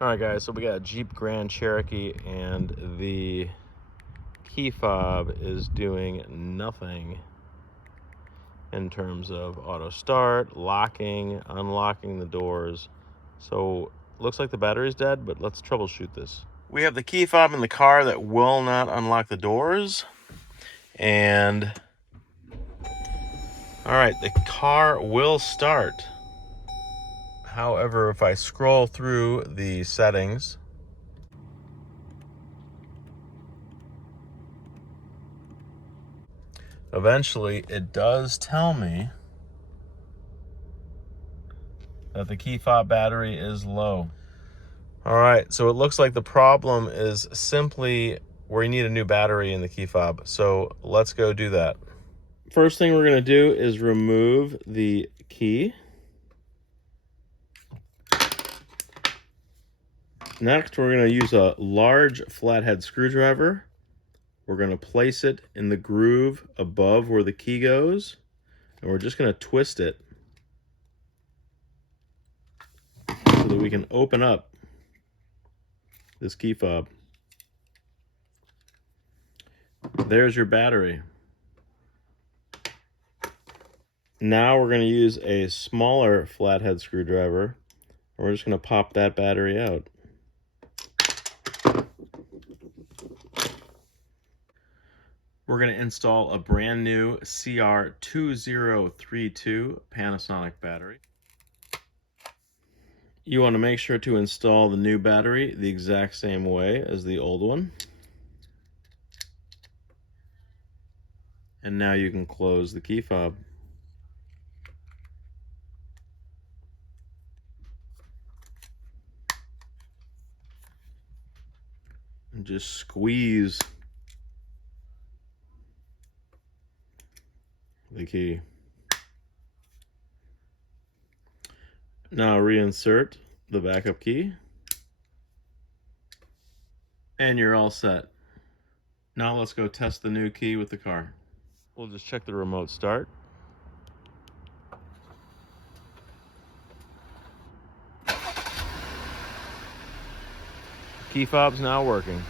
All right, guys, so we got a Jeep Grand Cherokee, and the key fob is doing nothing in terms of auto start, locking, unlocking the doors. So looks like the battery's dead, but let's troubleshoot this. We have the key fob in the car that will not unlock the doors. And all right, the car will start. However, if I scroll through the settings, eventually it does tell me that the key fob battery is low. All right, so it looks like the problem is simply where you need a new battery in the key fob. So let's go do that. First thing we're gonna do is remove the key. Next, we're gonna use a large flathead screwdriver. We're gonna place it in the groove above where the key goes, and we're just gonna twist it so that we can open up this key fob. There's your battery. Now we're going to use a smaller flathead screwdriver, and we're just going to pop that battery out. We're going to install a brand new CR2032 Panasonic battery. You want to make sure to install the new battery the exact same way as the old one. And now you can close the key fob. And just squeeze the key. Now reinsert the backup key. And you're all set. Now let's go test the new key with the car. We'll just check the remote start. Key fob's now working.